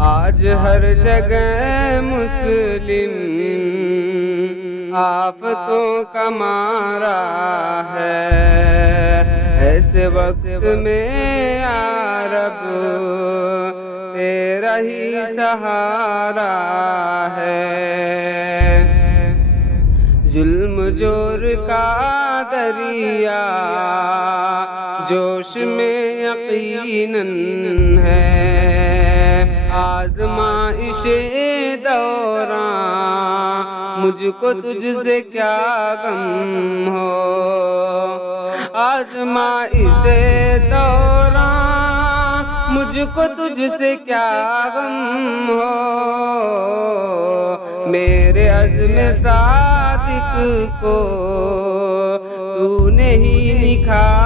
आज हर जगह मुस्लिम आफतों का मारा है। ऐसे वक्त में या रब तेरा ही सहारा है। जुल्म जोर का दरिया जोश में यकीनन है। आज़माइशे दौरान मुझको तुझसे क्या गम हो। आज़माइशे दौरान मुझको तुझसे क्या गम हो। मेरे अज़्म सादिक को तूने ही निखारा